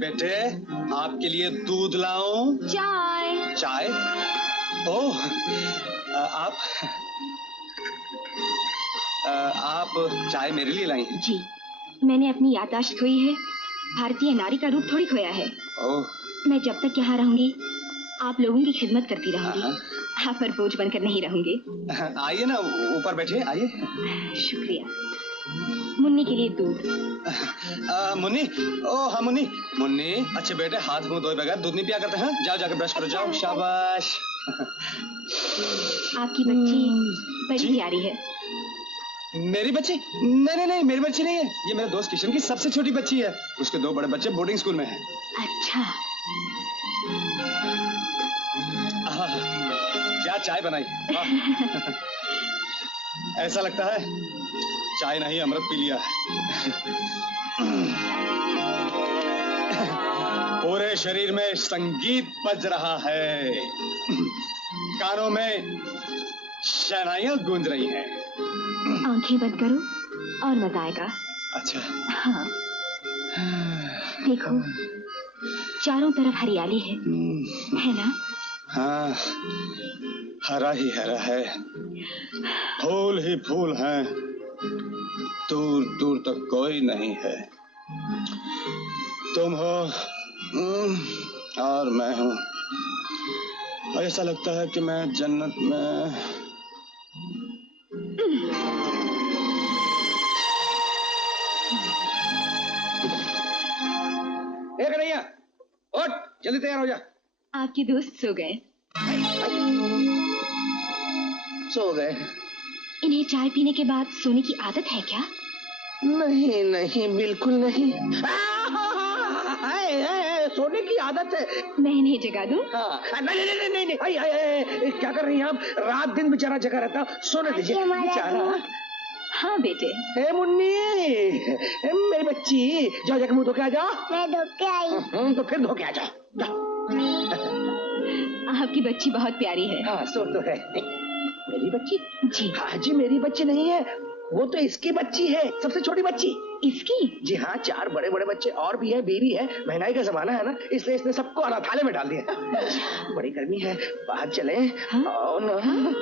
बेटे, आपके लिए दूध लाऊं? चाय। चाय? ओह, आप चाय मेरे लिए लाई हैं? जी, मैंने अपनी याददाश्त खोई है, भारतीय नारी का रूप थोड़ी खोया है। ओह। मैं जब तक यहाँ रहूंगी आप लोगों की खिदमत करती रहूंगी, आप पर बोझ बनकर नहीं रहूंगी। आइए ना, ऊपर बैठिए, आइए। शुक्रिया। मुन्नी के लिए दूध। मुन्नी, ओह हाँ मुन्नी। मुन्नी, अच्छे बेटे, हाथ मुंह धोए बगैर दूध नहीं पिया करते हैं? जाओ जाके ब्रश करो, जाओ। शाबाश। आपकी बच्ची बड़ी प्यारी है। मेरी बच्ची? नहीं नहीं, मेरी बच्ची नहीं है, ये मेरे दोस्त किशन की सबसे छोटी बच्ची है। उसके 2 बड़े बच्चे बोर्डिंग स्कूल में हैं। अच्छा। क्या चाय बनाई। ऐसा लगता है चाय नहीं अमृत पी लिया। पूरे शरीर में संगीत बज रहा है, कानों में शहनाइयां गूंज रही हैं। आंखें बंद करो और मजा आएगा। अच्छा। हाँ, देखो चारों तरफ हरियाली है ना? हाँ, हरा ही हरा है, फूल ही फूल हैं, दूर दूर तक कोई नहीं है। तुम हो और मैं हूँ। ऐसा लगता है कि मैं जन्नत में। कन्हैया, उठ, जल्दी तैयार हो जा। आपके दोस्त सो गए? सो गए? इन्हें चाय पीने के बाद सोने की आदत है क्या? नहीं नहीं, बिल्कुल नहीं। सोने की आदत है। मैं इन्हें जगा दूं? हाँ। नहीं नहीं नहीं नहीं, क्या कर रही हैं आप? रात दिन बेचारा जगा रहता, सोने दीजिए बेचारा। हाँ बेटे। हे मुन्नी, मेरी बच्ची, जाओ जाके मुंह धो के आ जाओ। मैं धो के आई। तो फिर धो के आ जाओ। आपकी बच्ची बहुत प्यारी है। हाँ, सो तो है। मेरी बच्ची? जी हाँ जी, मेरी बच्ची नहीं है, वो तो इसकी बच्ची है, सबसे छोटी बच्ची। इसकी? जी हाँ, 4 बड़े बड़े बच्चे और भी है, बीवी है। महंगाई का जमाना है ना, इसलिए इसने सबको अनाथालय में डाल दिया। बड़ी गर्मी है, बाहर चले। हाँ? हाँ?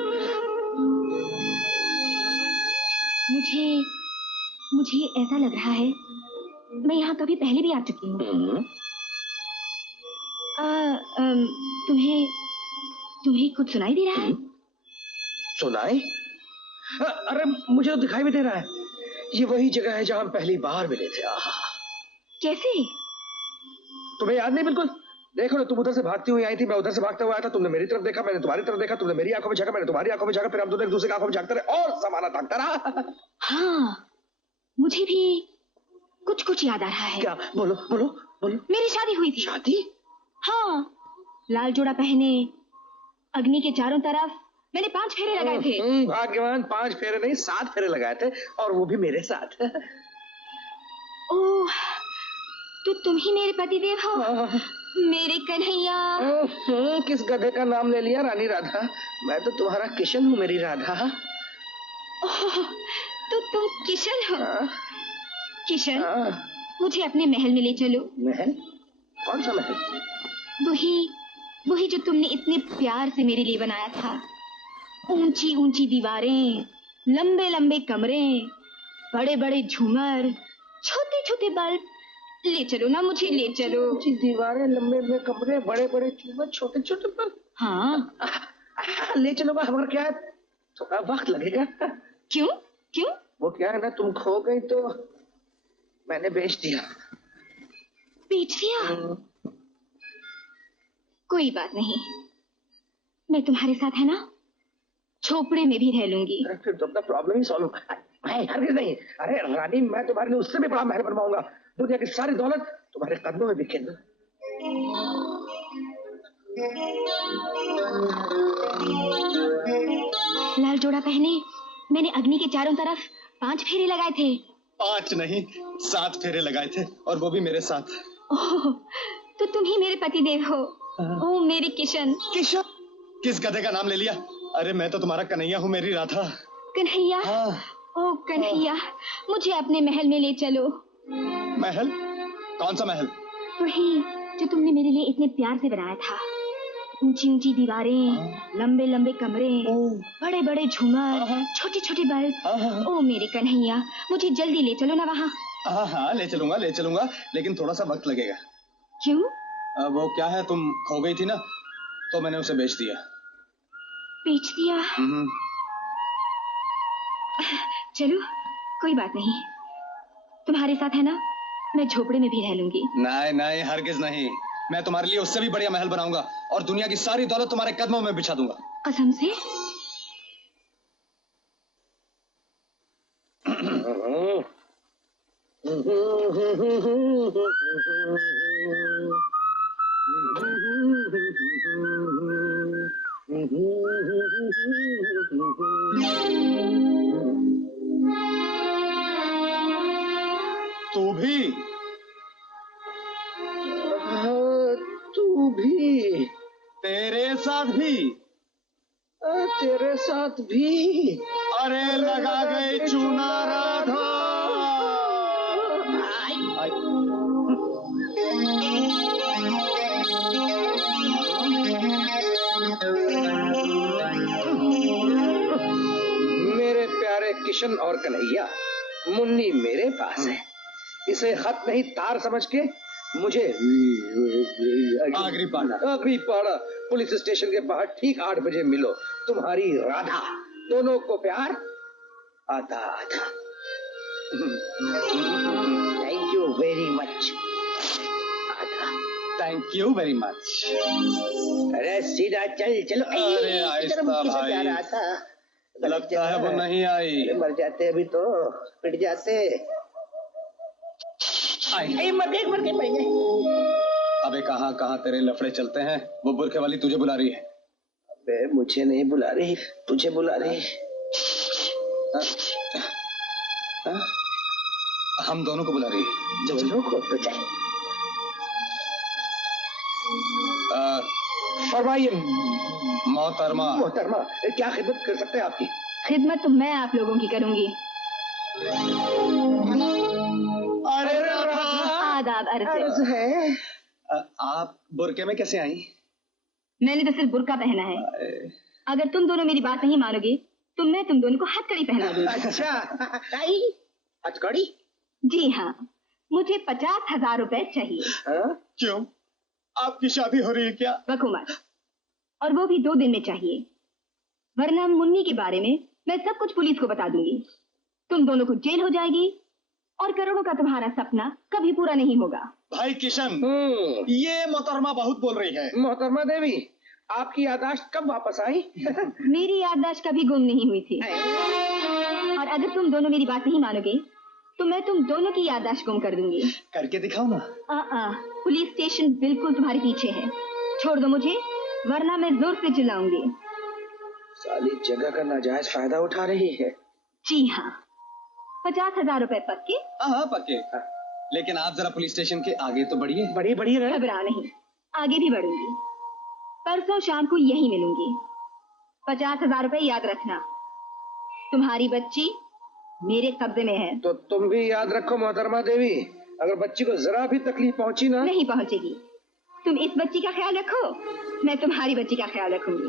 मुझे ऐसा लग रहा है मैं यहाँ कभी पहले भी आ चुकी हूँ। तुम्हें कुछ सुनाई दे रहा है? सुनाई? अरे मुझे तो दिखाई भी दे रहा है, ये वही जगह है जहाँ हम पहली बार मिले थे। कैसे? तुम्हें याद नहीं बिल्कुल? देखो ना, तुम उधर से भागती हुई आई थी, मैं उधर से भागता हुआ आया था। तुमने मेरी तरफ देखा, मैंने तुम्हारी तरफ देखा, तुमने मेरी आंखों में झांका, मैंने तुम्हारी आंखों में झांका, फिर हम दोनों एक दूसरे की आंखों में झांकते रहे और जमाना ताकता रहा। हाँ, मुझे भी कुछ कुछ याद आ रहा है। क्या? बोलो बोलो बोलो। मेरी शादी हुई थी। शादी? हाँ, लाल जोड़ा पहने अग्नि के चारों तरफ मैंने 5 फेरे लगाए थे। भाग्यवान, 5 फेरे नहीं 7 फेरे लगाए थे, और वो भी मेरे साथ। ओह, तो तुम ही मेरे पतिदेव हो? मेरे कन्हैया। किस गधे का नाम ले लिया रानी राधा? मैं तो तुम्हारा किशन हूँ मेरी राधा। ओह, तो तुम किशन हो? किशन, मुझे अपने महल में ले चलो। महल? कौन सा महल? वही जो तुमने इतने प्यार से मेरे लिए बनाया था। ऊंची ऊंची दीवारें, लंबे लंबे कमरे, बड़े बड़े झूमर, छोटे छोटे बल्ब। ले चलो ना, मुझे ले चलो। ऊंची दीवारें, लंबे लंबे कमरे, बड़े बड़े झूमर, छोटे छोटे बल्ब। हाँ। ले चलूंगा, हमारा क्या है, थोड़ा वक्त लगेगा। क्यों? क्यों? वो क्या है ना, तुम खो गई तो मैंने बेच दिया। बेच दिया? कोई बात नहीं, मैं तुम्हारे साथ है ना, झोपड़े में भी रह लूंगी। फिर तो अपना प्रॉब्लम ही सॉल्व। हरगिज़ नहीं। अरे रानी, मैं तुम्हारे लिए उससे भी बड़ा महल बनवाऊंगा। दुनिया की सारी दौलत तुम्हारे कदमों में बिखेर दूं। लाल जोड़ा पहने मैंने अग्नि के चारों तरफ 5 फेरे लगाए थे। 5 नहीं 7 फेरे लगाए थे, और वो भी मेरे साथ। ओह, तो तुम ही मेरे पतिदेव हो। ओह मेरे किशन। किशन? किस गधे का नाम ले लिया? अरे मैं तो तुम्हारा कन्हैया हूँ मेरी राधा। कन्हैया? हाँ। ओह कन्हैया, मुझे अपने महल में ले चलो। महल? कौन सा महल? वही जो तुमने मेरे लिए इतने प्यार से बनाया था। ऊंची ऊंची दीवारें, लंबे लंबे कमरे, बड़े बड़े झूमर, छोटे छोटे बल्ब। ओ मेरे कन्हैया, मुझे जल्दी ले चलो ना वहाँ। हाँ हाँ, ले चलूंगा, लेकिन थोड़ा सा वक्त लगेगा। क्यों? वो क्या है, तुम खो गई थी ना, तो मैंने उसे बेच दिया। बेच दिया? चलो, कोई बात नहीं। तुम्हारे साथ है ना, मैं झोपड़े में भी रह लूंगी। नहीं नहीं, हरगिज नहीं। मैं तुम्हारे लिए उससे भी बढ़िया महल बनाऊंगा और दुनिया की सारी दौलत तुम्हारे कदमों में बिछा दूंगा। कसम से? तू भी? तू भी? तेरे साथ भी? तेरे साथ भी? अरे लगा गई चूना राधा। मेरे प्यारे किशन और कन्हैया, मुन्नी मेरे पास है। इसे खत नहीं तार समझ के मुझे आगरीपाड़ा पुलिस स्टेशन के बाहर ठीक 8 बजे मिलो। तुम्हारी राधा, दोनों को प्यार आधा आधा। Thank you very much. Thank you very much. अरे सीधा चल चलो। अरे आहिस्ता भाई, लगता है वो नहीं आई। मर जाते अभी तो, पिट जाते। मर गए। अबे कहाँ तेरे लफड़े चलते हैं। वो बुरखे वाली तुझे बुला रही है। अबे मुझे नहीं बुला रही, तुझे बुला रही। हम दोनों को बुला रही है। दोनों को तो चल। फरमाइए मोहतरमा, क्या खिदमत कर सकते हैं आपकी? खिदमत तो मैं आप लोगों की करूंगी। अरे आदाब अर्ज़ है। आप बुरके में कैसे आई? मैंने तो सिर्फ बुर्का पहना है। अगर तुम दोनों मेरी बात नहीं मानोगे तो मैं तुम दोनों को हथकड़ी पहना दूंगी। अच्छा, हथकड़ी? जी हाँ, मुझे 50,000 रुपए चाहिए। क्यों? आपकी शादी हो रही है क्या? बकुमत, और वो भी 2 दिन में चाहिए, वरना मुन्नी के बारे में मैं सब कुछ पुलिस को बता दूंगी। तुम दोनों को जेल हो जाएगी और करोड़ों का तुम्हारा सपना कभी पूरा नहीं होगा। भाई किशन, ये मोहतरमा बहुत बोल रही है। मोहतरमा देवी, आपकी याददाश्त कब वापस आई? मेरी याददाश्त कभी गुम नहीं हुई थी। और अगर तुम दोनों मेरी बात नहीं मानोगे तो मैं तुम दोनों की याददाश्त गुम कर दूंगी। करके दिखाओ ना। पुलिस स्टेशन बिल्कुल तुम्हारे पीछे है। छोड़ दो मुझे, वरना मैं जोर से चिल्लाऊंगी। साली जगह का नाजायज फायदा उठा रही है। जी हाँ, 50,000 रुपए पक्के? हाँ पक्के। लेकिन आप जरा पुलिस स्टेशन के आगे तो बढ़िए। बढ़िए। घबरा नहीं, आगे भी बढ़ूंगी। परसों शाम को यही मिलूंगी। 50,000 रुपए याद रखना। तुम्हारी बच्ची मेरे कब्जे में है। तो तुम भी याद रखो मोहतरमा देवी, अगर बच्ची को जरा भी तकलीफ पहुंची ना। नहीं पहुंचेगी। तुम इस बच्ची का ख्याल रखो, मैं तुम्हारी बच्ची का ख्याल रखूंगी।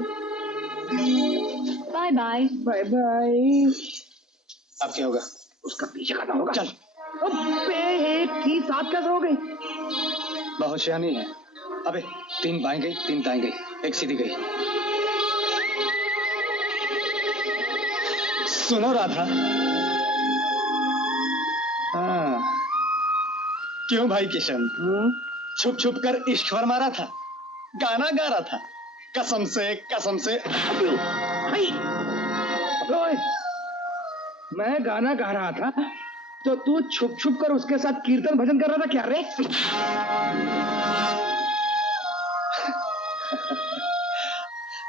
Bye bye. Bye bye. अब क्या होगा? उसका पीछे करना होगा। चल। एक ही साथ कैसे हो गई? बहुत सियानी है। अबे 3 बाएं गई, 3 दाएं गई, 1 सीधी गई। सुनो राधा। हाँ, क्यों भाई किशन? छुप छुप कर इश्क फरमारा था, गाना गा रहा था। कसम से। मैं गाना गा रहा था तो तू छुप छुप कर उसके साथ कीर्तन भजन कर रहा था क्या रे?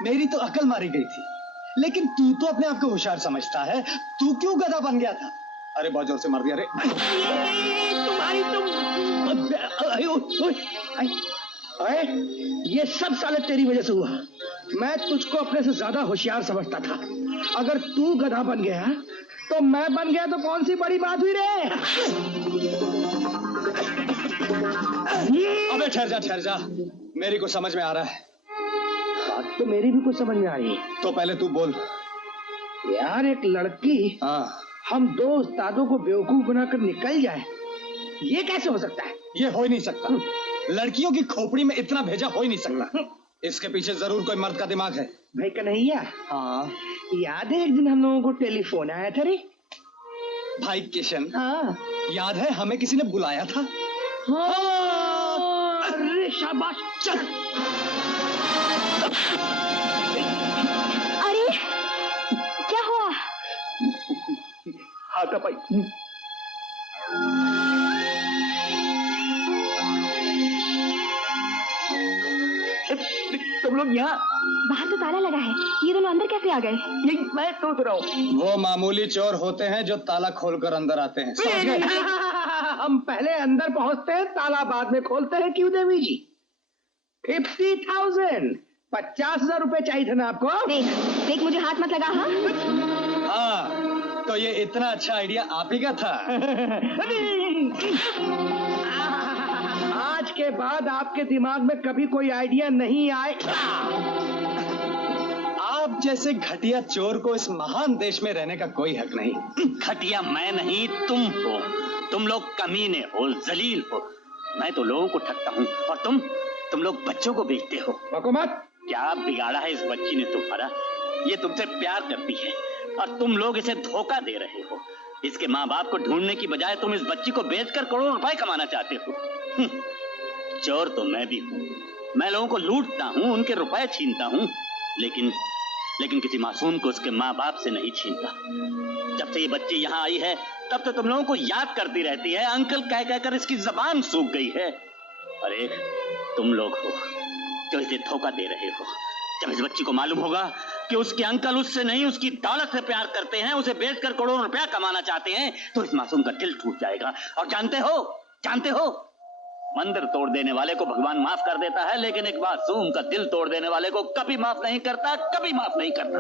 मेरी तो अकल मारी गई थी, लेकिन तू तो अपने आप को होशियार समझता है। तू क्यों गधा बन गया था? अरे बहुत जोर से मार दिया रे। ये सब साले तेरी वजह से हुआ। मैं तुझको अपने से ज्यादा होशियार समझता था। अगर तू गधा बन गया तो मैं बन गया तो कौन सी बड़ी बात हुई रे? अबे ठहर जा, मेरी को समझ में आ रहा है। बात तो मेरी भी कुछ समझ में आ रही है। तो पहले तू बोल। यार एक लड़की हम दो उस्तादों को बेवकूफ बनाकर निकल जाए, ये कैसे हो सकता है? ये हो ही नहीं सकता। लड़कियों की खोपड़ी में इतना भेजा हो ही नहीं सकता। इसके पीछे जरूर कोई मर्द का दिमाग है। भाई कन्हैया, हाँ याद है एक दिन हम लोगों को टेलीफोन आया था रे? भाई किशन, हाँ याद है हमें किसी ने बुलाया था? हाँ। अरे शाबाश, चल। अरे क्या हुआ? हाथा पाई। तुम लोग यहाँ? बाहर तो ताला लगा है, ये दोनों अंदर कैसे आ गए? यही मैं सोच रहा हूँ। वो मामूली चोर होते हैं जो ताला खोलकर अंदर आते हैं, समझ गए? हम पहले अंदर पहुँचते हैं, ताला बाद में खोलते हैं। क्यों देवी जी? 50,000, 50,000 रुपए चाहिए थे ना आपको? देख मुझे हाथ मत लगा। हाँ, तो ये इतना अच्छा आइडिया आप ही का था। आज के बाद आपके दिमाग में कभी कोई आइडिया नहीं आएगा। आप जैसे घटिया चोर को इस महान देश में रहने का कोई हक नहीं। घटिया मैं नहीं, तुम हो। तुम लोग कमीने हो, जलील हो। मैं तो लोगों को ठगता हूँ और तुम लोग बच्चों को बेचते हो। हुकूमत, क्या बिगाड़ा है इस बच्ची ने तुम्हारा? ये तुमसे प्यार करती है और तुम लोग इसे धोखा दे रहे हो। इसके माँ बाप को ढूंढने की बजाय तुम इस बच्ची को बेचकर करोड़ों रुपए कमाना चाहते हो। चोर तो मैं भी हूँ। मैं लोगों को लूटता हूँ, उनके रुपए छीनता हूँ, लेकिन किसी मासूम को उसके माँ बाप से नहीं छीनता। जब से ये बच्ची यहाँ आई है तब तो तुम लोगों को याद करती रहती है। अंकल कह कहकर इसकी जबान सूख गई है। अरे तुम लोग हो जो इसे धोखा दे रहे हो। जब इस बच्ची को मालूम होगा कि उसके अंकल उससे नहीं उसकी दौलत से प्यार करते हैं, उसे बेचकर करोड़ों रुपया कमाना चाहते हैं, तो इस मासूम का दिल टूट जाएगा। और जानते हो मंदिर तोड़ देने वाले को भगवान माफ कर देता है, लेकिन एक मासूम का दिल तोड़ देने वाले को कभी माफ नहीं करता, कभी माफ नहीं करता।